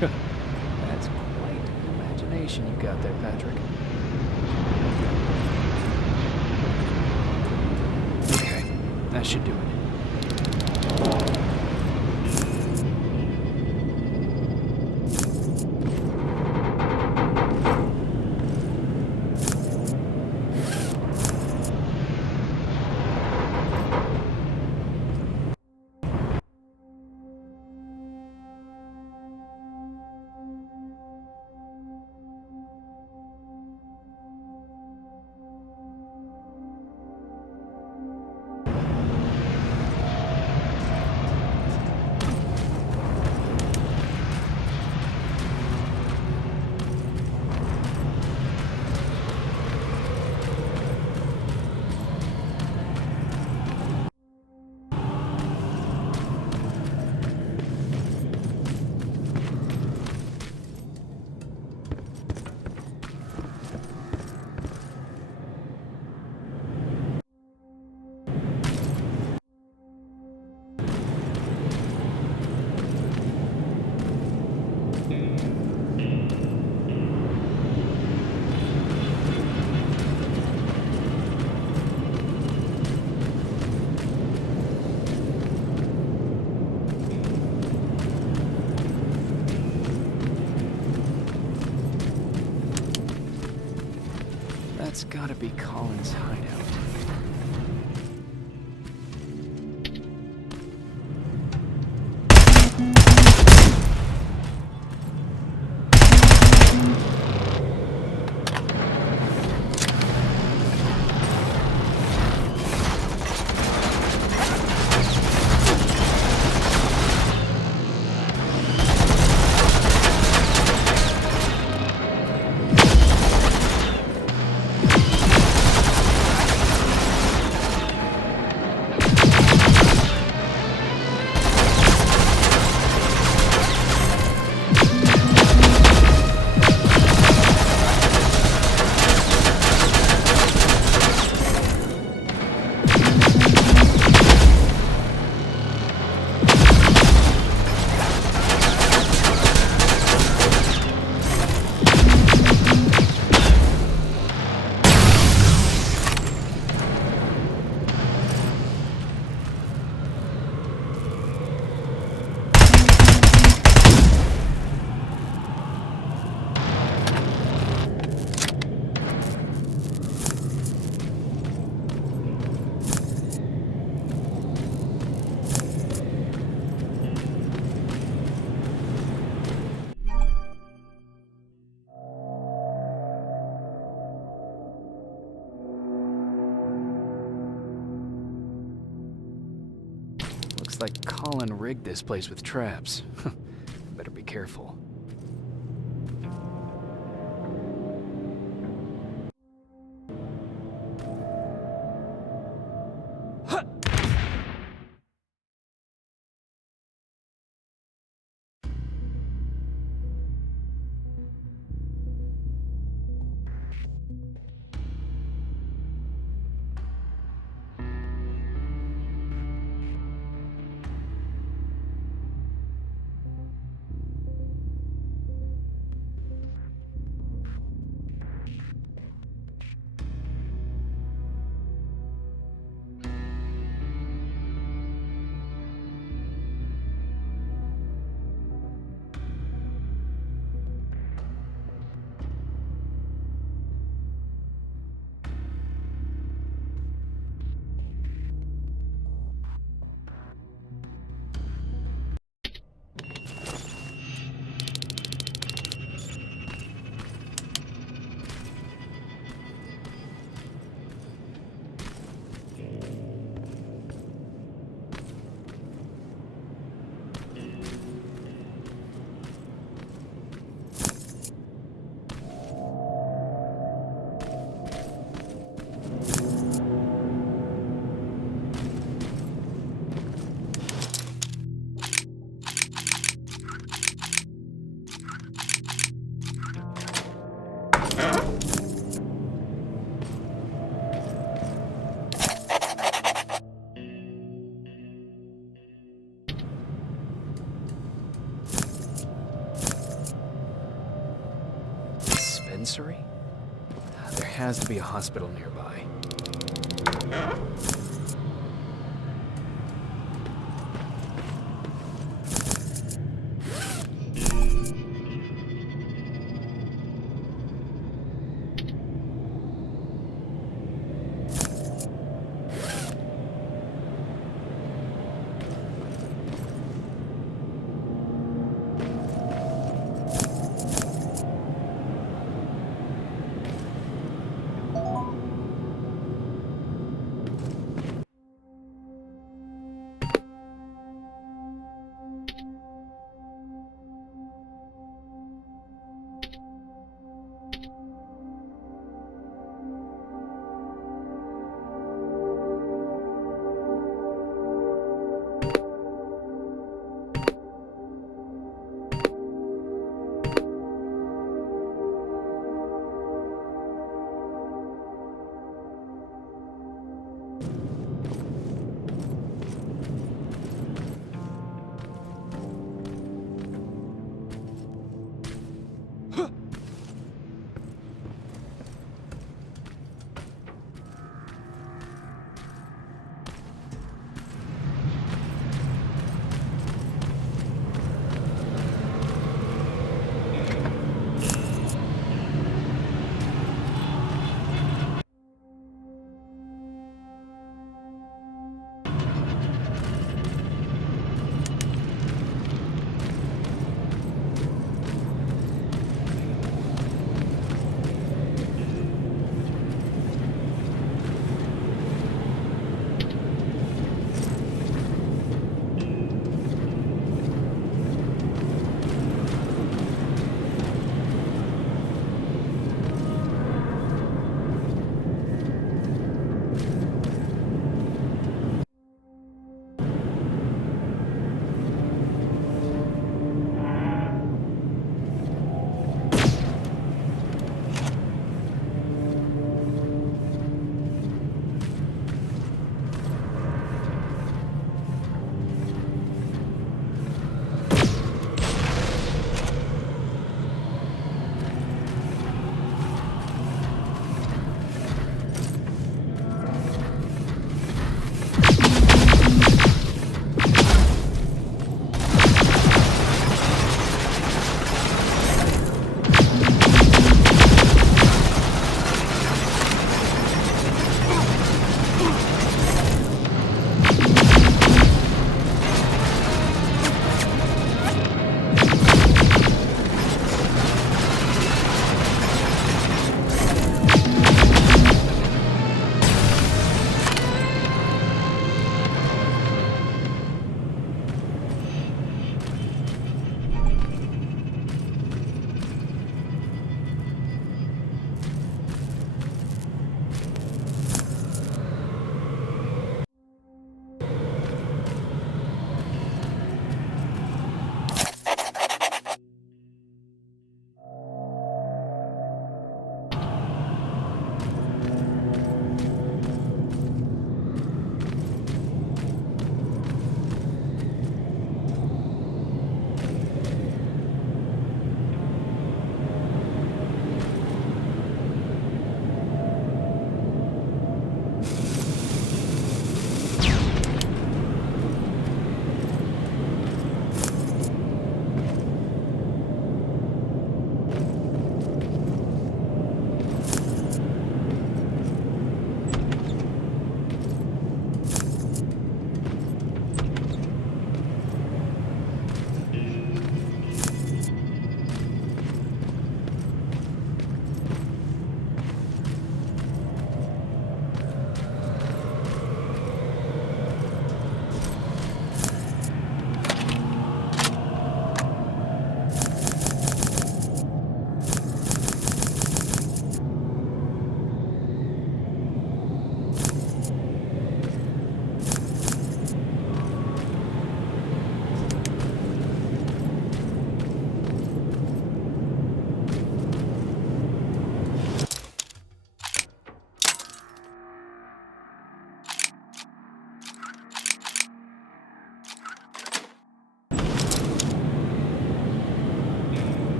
That's quite an imagination you got there, Patrick. Okay, that should do it. That's gotta be Colin's hideout. Looks like Colin rigged this place with traps. Better be careful. dispensary? There has to be a hospital nearby.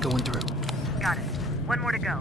Going through. Got it. One more to go.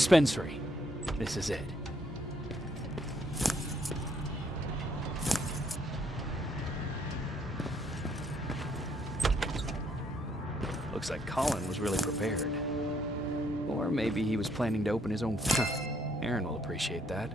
Dispensary. This is it. Looks like Colin was really prepared. Or maybe he was planning to open his own... Aaron will appreciate that.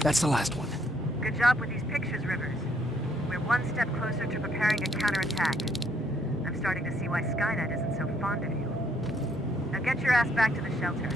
That's the last one. Good job with these pictures, Rivers. We're one step closer to preparing a counterattack. I'm starting to see why Skynet isn't so fond of you. Now get your ass back to the shelter.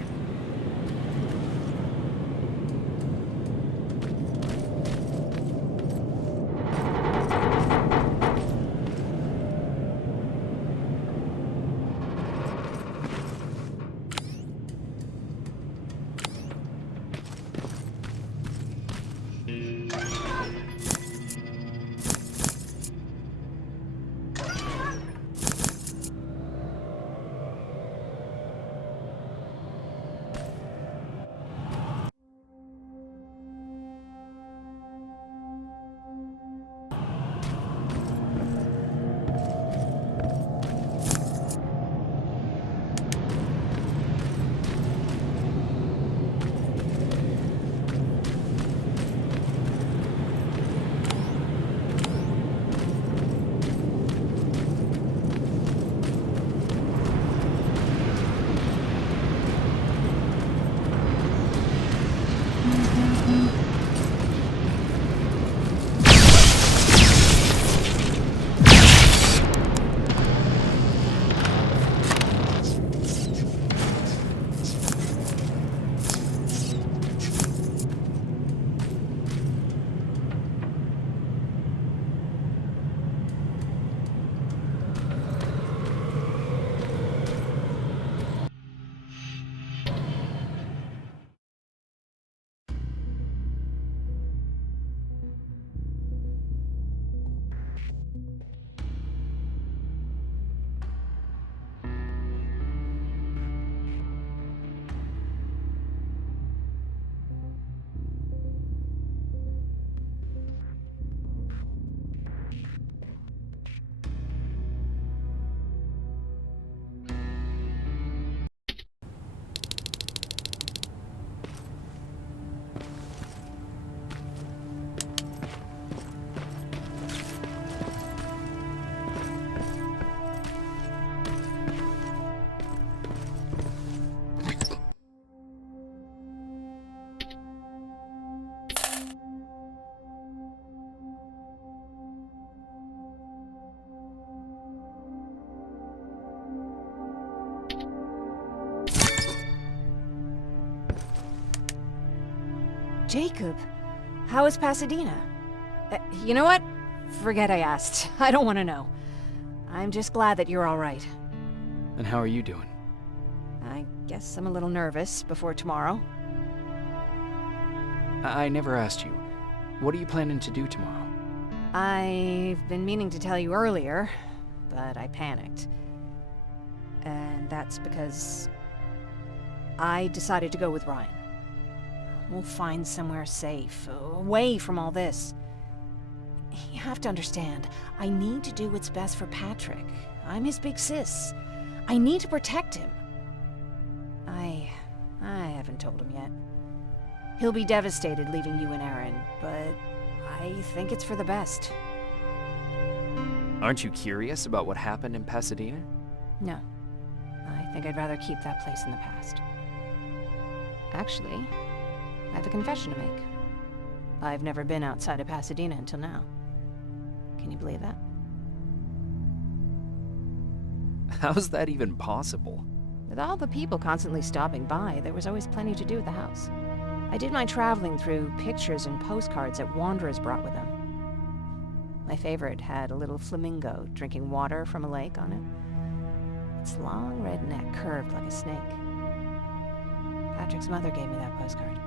Jacob, how is Pasadena? You know what? Forget I asked. I don't want to know. I'm just glad that you're all right. And how are you doing? I guess I'm a little nervous before tomorrow. I never asked you. What are you planning to do tomorrow? I've been meaning to tell you earlier, but I panicked. And that's because I decided to go with Ryan. We'll find somewhere safe, away from all this. You have to understand, I need to do what's best for Patrick. I'm his big sis. I need to protect him. I haven't told him yet. He'll be devastated leaving you and Aaron, but I think it's for the best. Aren't you curious about what happened in Pasadena? No. I think I'd rather keep that place in the past. Actually, I have a confession to make. I've never been outside of Pasadena until now. Can you believe that? How's that even possible? With all the people constantly stopping by, there was always plenty to do at the house. I did my traveling through pictures and postcards that wanderers brought with them. My favorite had a little flamingo drinking water from a lake on it. Its long red neck curved like a snake. Patrick's mother gave me that postcard.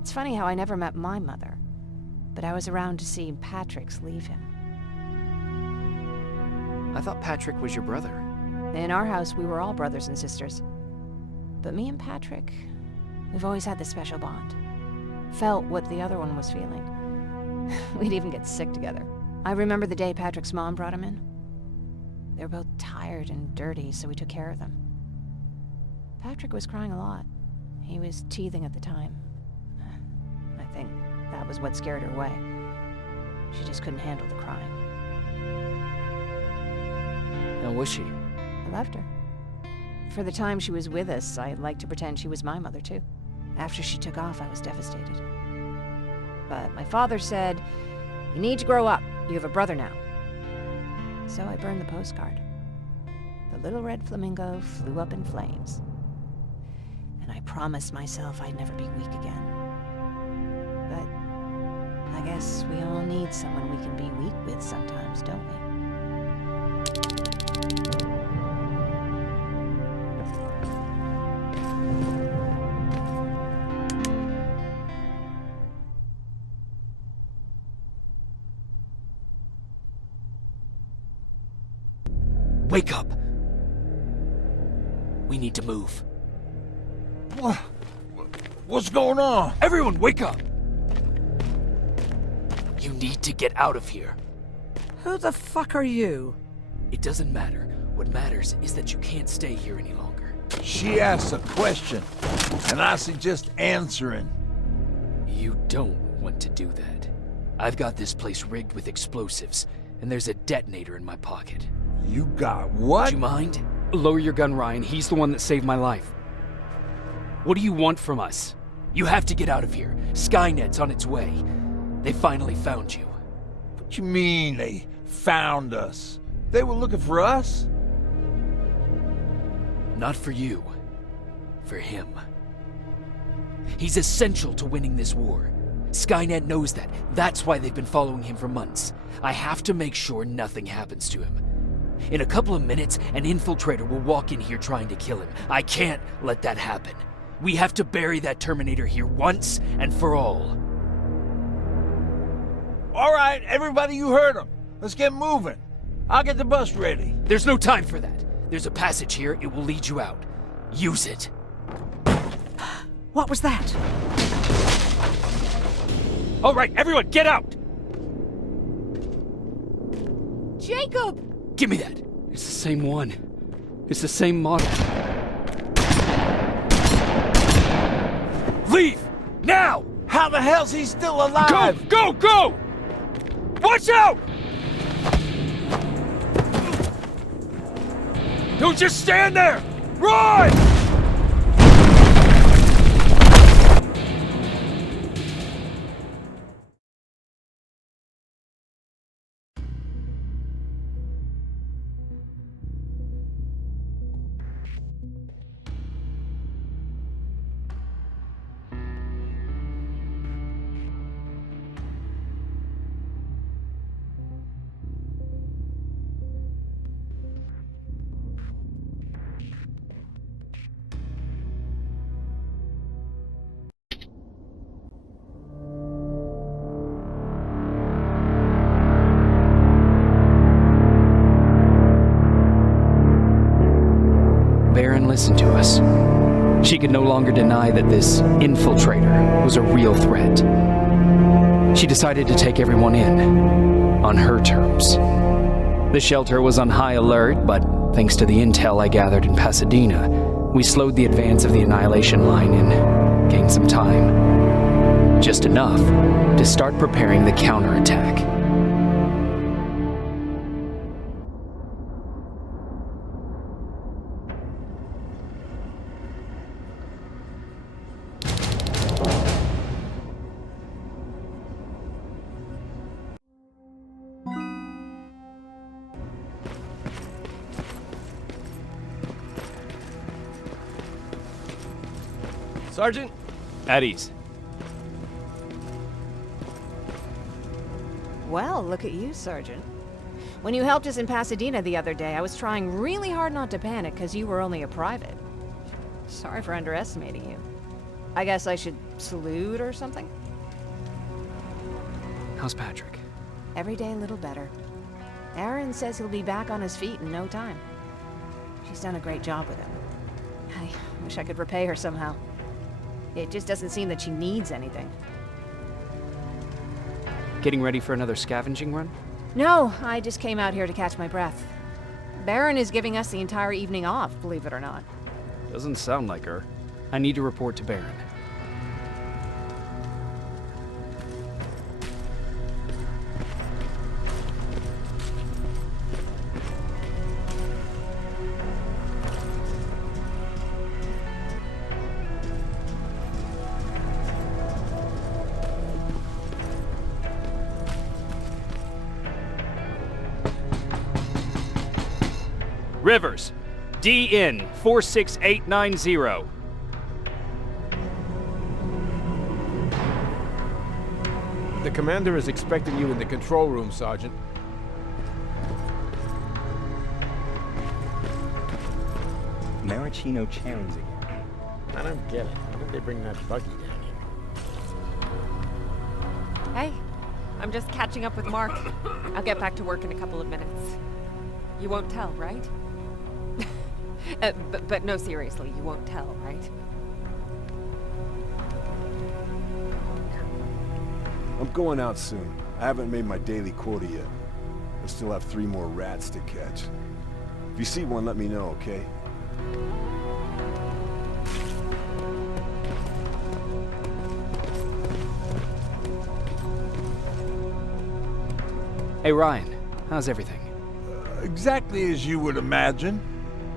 It's funny how I never met my mother, but I was around to see Patrick's leave him. I thought Patrick was your brother. In our house, we were all brothers and sisters. But me and Patrick, we've always had this special bond. Felt what the other one was feeling. We'd even get sick together. I remember the day Patrick's mom brought him in. They were both tired and dirty, so we took care of them. Patrick was crying a lot. He was teething at the time. I think that was what scared her away. She just couldn't handle the crying. How was she? I loved her. For the time she was with us, I liked to pretend she was my mother, too. After she took off, I was devastated. But my father said, "You need to grow up. You have a brother now." So I burned the postcard. The little red flamingo flew up in flames. And I promised myself I'd never be weak again. But I guess we all need someone we can be weak with sometimes, don't we? Wake up! We need to move. What's going on? Everyone, wake up! You need to get out of here. Who the fuck are you? It doesn't matter. What matters is that you can't stay here any longer. She asks a question, and I suggest answering. You don't want to do that. I've got this place rigged with explosives, and there's a detonator in my pocket. You got what? Do you mind? Lower your gun, Ryan. He's the one that saved my life. What do you want from us? You have to get out of here. Skynet's on its way. They finally found you. What you mean they found us? They were looking for us? Not for you. For him. He's essential to winning this war. Skynet knows that. That's why they've been following him for months. I have to make sure nothing happens to him. In a couple of minutes, an infiltrator will walk in here trying to kill him. I can't let that happen. We have to bury that Terminator here once and for all. All right, everybody, you heard him. Let's get moving. I'll get the bus ready. There's no time for that. There's a passage here. It will lead you out. Use it. What was that? All right, everyone, get out! Jacob! Give me that. It's the same one. It's the same model. Leave! Now! How the hell's he still alive? Go! Go! Watch out! Don't just stand there! Run! Baron listened to us. She could no longer deny that this infiltrator was a real threat. She decided to take everyone in, on her terms. The shelter was on high alert, but thanks to the intel I gathered in Pasadena, we slowed the advance of the Annihilation Line and gained some time. Just enough to start preparing the counterattack. Sergeant? At ease. Well, look at you, Sergeant. When you helped us in Pasadena the other day, I was trying really hard not to panic because you were only a private. Sorry for underestimating you. I guess I should salute or something? How's Patrick? Every day a little better. Aaron says he'll be back on his feet in no time. She's done a great job with him. I wish I could repay her somehow. It just doesn't seem that she needs anything. Getting ready for another scavenging run? No, I just came out here to catch my breath. Baron is giving us the entire evening off, believe it or not. Doesn't sound like her. I need to report to Baron. Rivers, DN 46890. The commander is expecting you in the control room, Sergeant. Maraschino cherries again. I don't get it. Why did they bring that buggy down here? Hey, I'm just catching up with Mark. I'll get back to work in a couple of minutes. You won't tell, right? But no, seriously, you won't tell, right? I'm going out soon. I haven't made my daily quota yet. I still have 3 more rats to catch. If you see one, let me know, okay? Hey Ryan, how's everything? Exactly as you would imagine.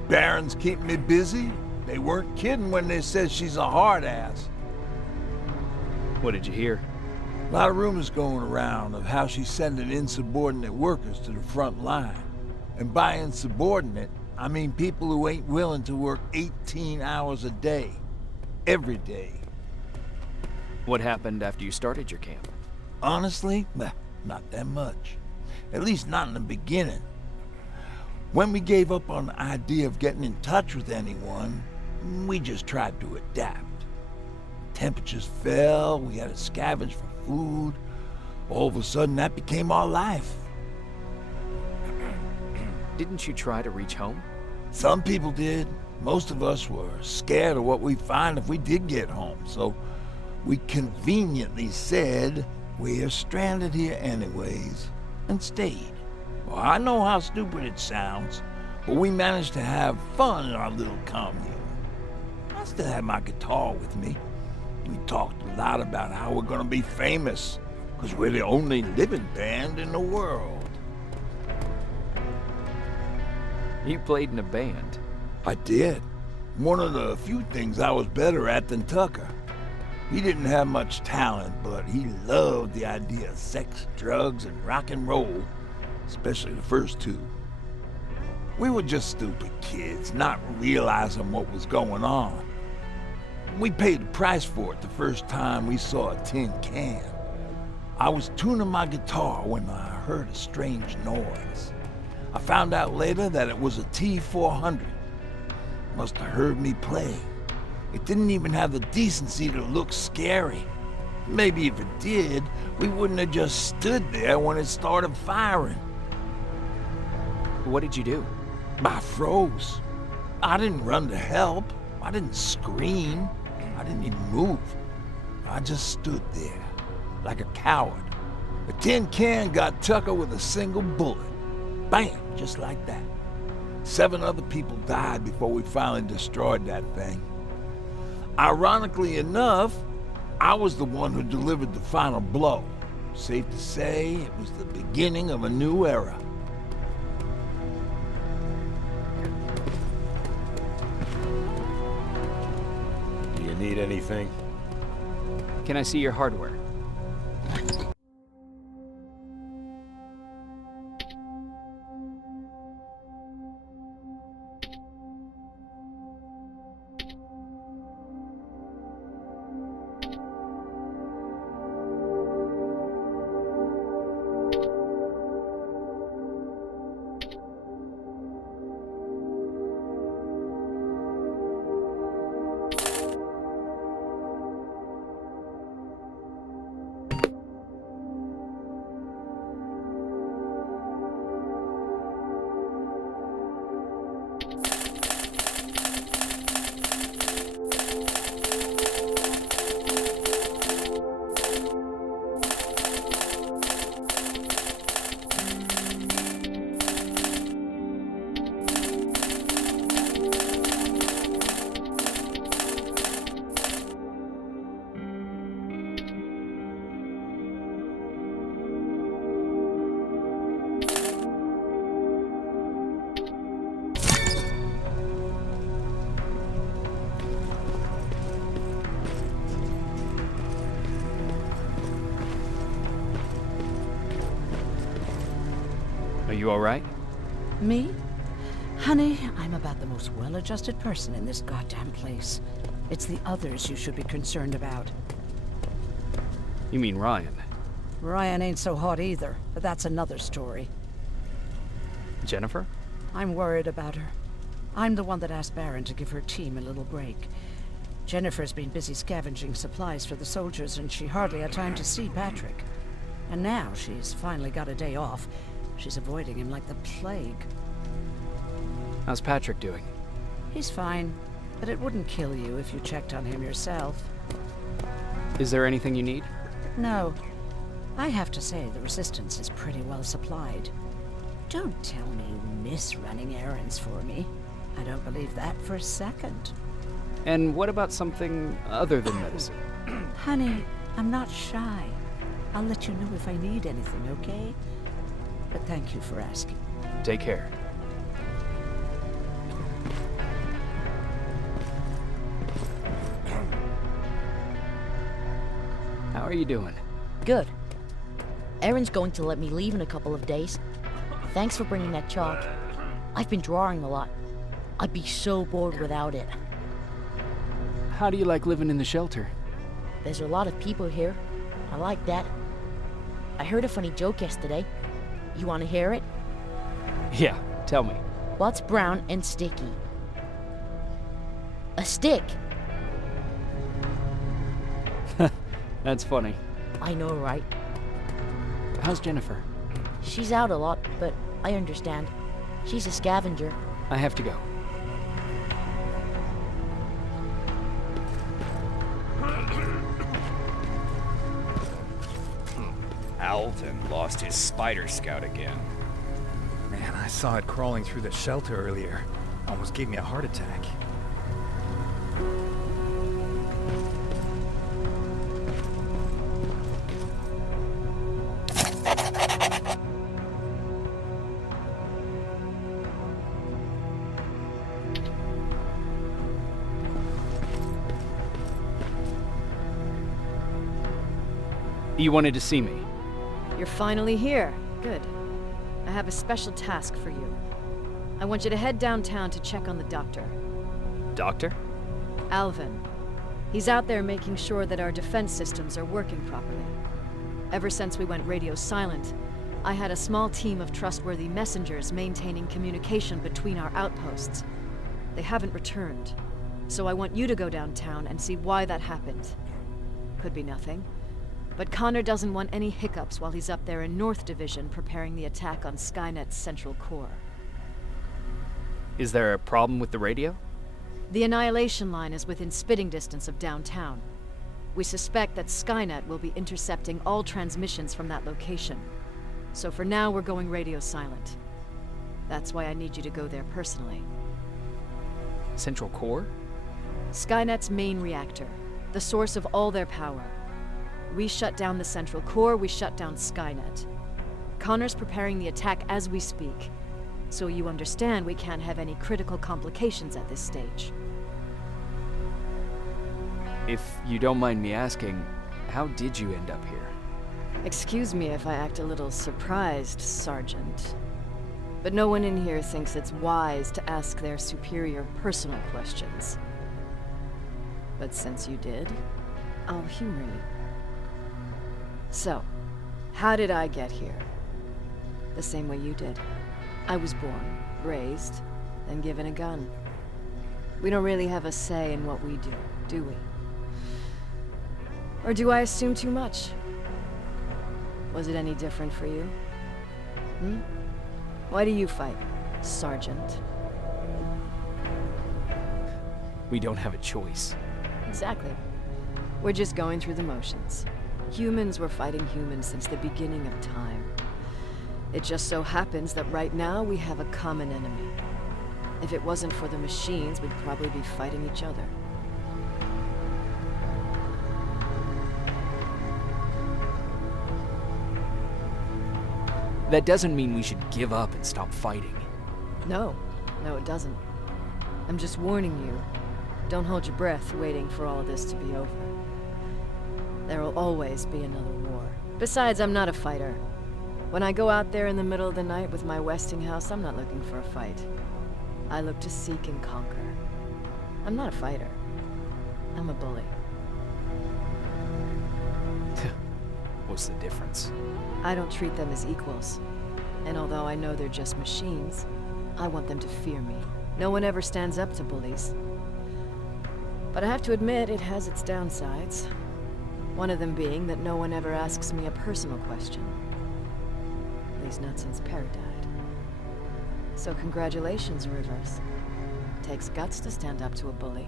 Baron's keeping me busy. They weren't kidding when they said she's a hard ass. What did you hear? A lot of rumors going around of how she's sending insubordinate workers to the front line. And by insubordinate, I mean people who ain't willing to work 18 hours a day. Every day. What happened after you started your camp? Honestly, not that much. At least not in the beginning. When we gave up on the idea of getting in touch with anyone, we just tried to adapt. Temperatures fell, we had to scavenge for food. All of a sudden, that became our life. Didn't you try to reach home? Some people did. Most of us were scared of what we'd find if we did get home, so we conveniently said, we're stranded here anyways, and stayed. Well, I know how stupid it sounds, but we managed to have fun in our little commune. I still had my guitar with me. We talked a lot about how we're gonna be famous, because we're the only living band in the world. You played in a band. I did. One of the few things I was better at than Tucker. He didn't have much talent, but he loved the idea of sex, drugs, and rock and roll, especially the first 2. We were just stupid kids, not realizing what was going on. We paid the price for it the first time we saw a tin can. I was tuning my guitar when I heard a strange noise. I found out later that it was a T-400. Must have heard me play. It didn't even have the decency to look scary. Maybe if it did, we wouldn't have just stood there when it started firing. What did you do? I froze. I didn't run to help. I didn't scream. I didn't even move. I just stood there, like a coward. The tin can got Tucker with a single bullet. Bam, just like that. 7 other people died before we finally destroyed that thing. Ironically enough, I was the one who delivered the final blow. Safe to say, it was the beginning of a new era. Do you need anything? Can I see your hardware? Are you all right? Me? Honey, I'm about the most well-adjusted person in this goddamn place. It's the others you should be concerned about. You mean Ryan? Ryan ain't so hot either, but that's another story. Jennifer? I'm worried about her. I'm the one that asked Baron to give her team a little break. Jennifer's been busy scavenging supplies for the soldiers, and she hardly had time to see Patrick. And now she's finally got a day off. She's avoiding him like the plague. How's Patrick doing? He's fine, but it wouldn't kill you if you checked on him yourself. Is there anything you need? No. I have to say the Resistance is pretty well supplied. Don't tell me you miss running errands for me. I don't believe that for a second. And what about something other than medicine? Honey, I'm not shy. I'll let you know if I need anything, okay? But thank you for asking. Take care. How are you doing? Good. Erin's going to let me leave in a couple of days. Thanks for bringing that chalk. I've been drawing a lot. I'd be so bored without it. How do you like living in the shelter? There's a lot of people here. I like that. I heard a funny joke yesterday. You want to hear it? Yeah, tell me. What's brown and sticky? A stick! That's funny. I know, right? How's Jennifer? She's out a lot, but I understand. She's a scavenger. I have to go. Alvin lost his spider scout again. Man, I saw it crawling through the shelter earlier. Almost gave me a heart attack. You wanted to see me? You're finally here. Good. I have a special task for you. I want you to head downtown to check on the doctor. Doctor? Alvin. He's out there making sure that our defense systems are working properly. Ever since we went radio silent, I had a small team of trustworthy messengers maintaining communication between our outposts. They haven't returned, so I want you to go downtown and see why that happened. Could be nothing. But Connor doesn't want any hiccups while he's up there in North Division preparing the attack on Skynet's central core. Is there a problem with the radio? The Annihilation Line is within spitting distance of downtown. We suspect that Skynet will be intercepting all transmissions from that location. So for now, we're going radio silent. That's why I need you to go there personally. Central core? Skynet's main reactor, the source of all their power. We shut down the central core, we shut down Skynet. Connor's preparing the attack as we speak, so you understand we can't have any critical complications at this stage. If you don't mind me asking, how did you end up here? Excuse me if I act a little surprised, Sergeant. But no one in here thinks it's wise to ask their superior personal questions. But since you did, I'll humor you. So, how did I get here? The same way you did. I was born, raised, then given a gun. We don't really have a say in what we do we? Or do I assume too much? Was it any different for you? Why do you fight, Sergeant? We don't have a choice. Exactly. We're just going through the motions. Humans were fighting humans since the beginning of time. It just so happens that right now we have a common enemy. If it wasn't for the machines, we'd probably be fighting each other. That doesn't mean we should give up and stop fighting. No, it doesn't. I'm just warning you. Don't hold your breath waiting for all of this to be over. There will always be another war. Besides, I'm not a fighter. When I go out there in the middle of the night with my Westinghouse, I'm not looking for a fight. I look to seek and conquer. I'm not a fighter. I'm a bully. What's the difference? I don't treat them as equals. And although I know they're just machines, I want them to fear me. No one ever stands up to bullies. But I have to admit, it has its downsides. One of them being that no one ever asks me a personal question. At least not since Perry died. So congratulations, Rivers. Takes guts to stand up to a bully.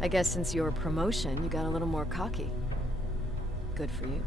I guess since your promotion, you got a little more cocky. Good for you.